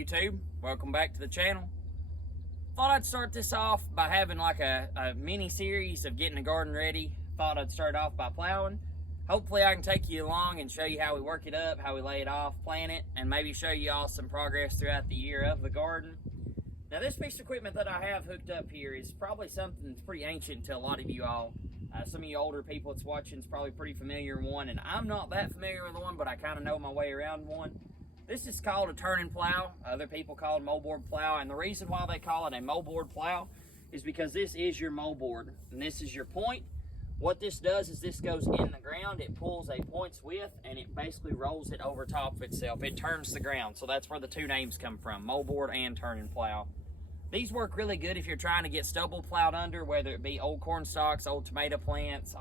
YouTube? Welcome back to the channel. Thought I'd start this off by having like a mini series of getting the garden ready. Thought I'd start off by plowing. Hopefully I can take you along and show you how we work it up, how we lay it off, plant it, and maybe show you all some progress throughout the year of the garden. Now this piece of equipment that I have hooked up here is probably something that's pretty ancient to a lot of you all. Some of you older people that's watching is probably pretty familiar with one, and I'm not that familiar with one, but I kind of know my way around one. This is called a turning plow. Other people call it a moldboard plow, and the reason why they call it a moldboard plow is because this is your moldboard, and this is your point. What this does is this goes in the ground, it pulls a point's width, and it basically rolls it over top of itself. It turns the ground, so that's where the two names come from, moldboard and turning plow. These work really good if you're trying to get stubble plowed under, whether it be old corn stalks, old tomato plants,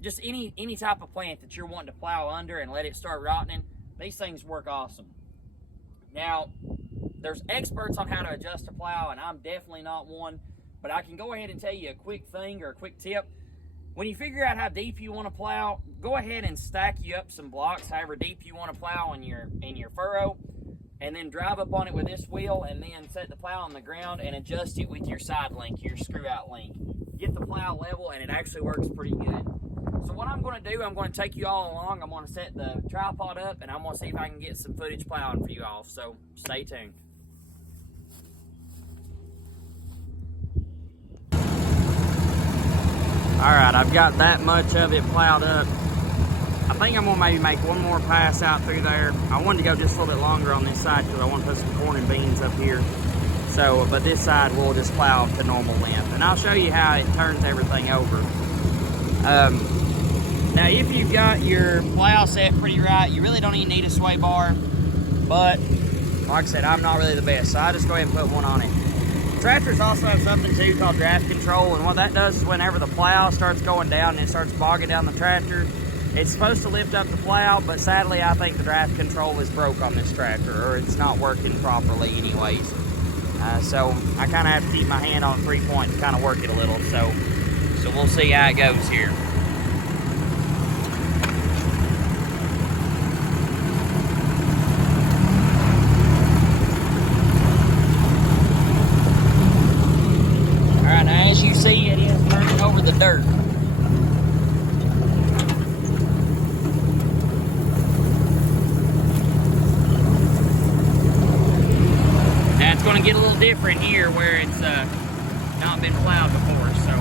just any type of plant that you're wanting to plow under and let it start rotting. These things work awesome. Now, there's experts on how to adjust a plow, and I'm definitely not one, but I can go ahead and tell you a quick thing or a quick tip. When you figure out how deep you want to plow, go ahead and stack you up some blocks, however deep you want to plow in your furrow, and then drive up on it with this wheel, and then set the plow on the ground and adjust it with your side link, your screw out link. Get the plow level, and it actually works pretty good. So what I'm going to do, I'm going to take you all along. I'm going to set the tripod up, and I'm going to see if I can get some footage plowing for you all. So stay tuned. Alright, I've got that much of it plowed up. I think I'm going to maybe make one more pass out through there. I wanted to go just a little bit longer on this side because I want to put some corn and beans up here. So, but this side we'll just plow to normal length. And I'll show you how it turns everything over. Now, if you've got your plow set pretty right, you really don't even need a sway bar. But, like I said, I'm not really the best, so I'll just go ahead and put one on it. Tractors also have something too called draft control, and what that does is whenever the plow starts going down and it starts bogging down the tractor, it's supposed to lift up the plow, but sadly I think the draft control is broke on this tractor, or it's not working properly anyways. So I kind of have to keep my hand on 3-point to kind of work it a little, so we'll see how it goes here. Alright, now as you see, it is turning over the dirt. Going to get a little different here where it's not been plowed before, so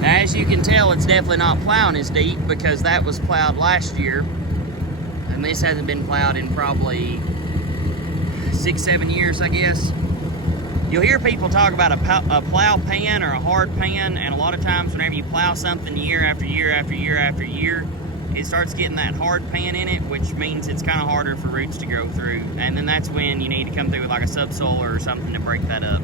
now, as you can tell, it's definitely not plowing as deep because that was plowed last year, and this hasn't been plowed in probably 6-7 years, I guess. You'll hear people talk about a plow pan or a hard pan, and a lot of times whenever you plow something year after year after year after year, it starts getting that hard pan in it, which means it's kind of harder for roots to grow through. And then that's when you need to come through with like a subsoiler or something to break that up.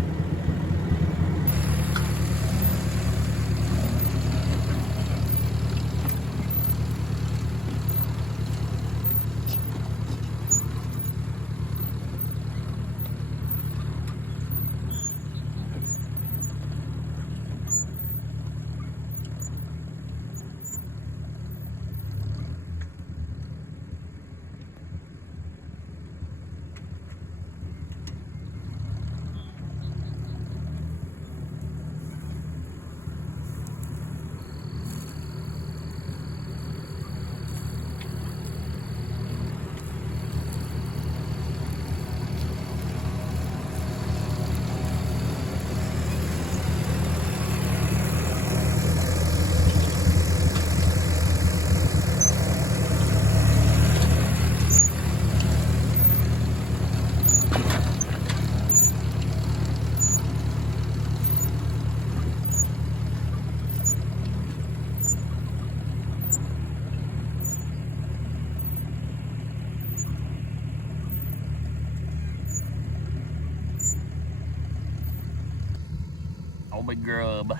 Oh, big grub.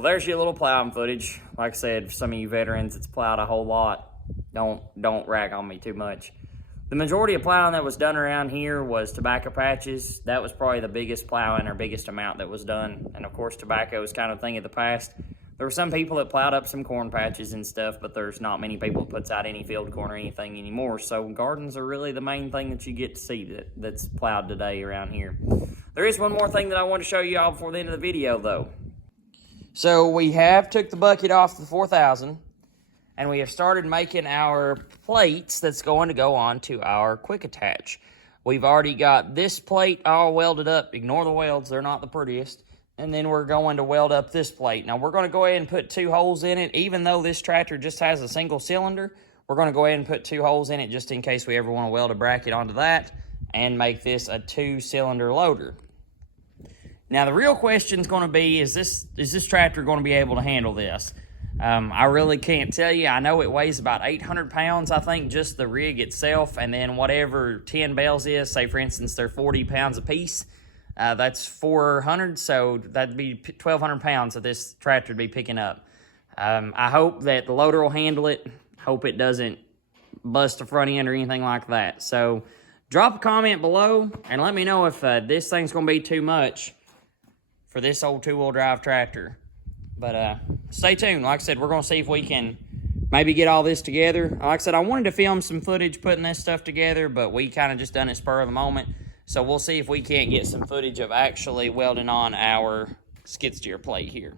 Well, there's your little plowing footage. Like I said, for some of you veterans, it's plowed a whole lot. Don't rag on me too much. The majority of plowing that was done around here was tobacco patches. That was probably the biggest plowing or biggest amount that was done. And of course, tobacco is kind of a thing of the past. There were some people that plowed up some corn patches and stuff, but there's not many people that puts out any field corn or anything anymore. So gardens are really the main thing that you get to see that's plowed today around here. There is one more thing that I want to show you all before the end of the video, though. So we have took the bucket off the 4000, and we have started making our plates that's going to go on to our quick attach. We've already got this plate all welded up. Ignore the welds, they're not the prettiest. And then we're going to weld up this plate. Now we're going to go ahead and put 2 holes in it. Even though this tractor just has a single cylinder, we're going to go ahead and put 2 holes in it just in case we ever want to weld a bracket onto that and make this a 2-cylinder loader. Now the real question is going to be, is this tractor going to be able to handle this? I really can't tell you. I know it weighs about 800 pounds, I think, just the rig itself, and then whatever 10 bales is, say for instance they're 40 pounds a piece, that's 400, so that'd be 1,200 pounds that this tractor would be picking up. I hope that the loader will handle it. Hope it doesn't bust the front end or anything like that. So drop a comment below and let me know if this thing's going to be too much for this old 2-wheel drive tractor. But stay tuned. Like I said, we're going to see if we can maybe get all this together. Like I said, I wanted to film some footage putting this stuff together, but we kind of just done it spur of the moment. So we'll see if we can't get some footage of actually welding on our skid steer plate here.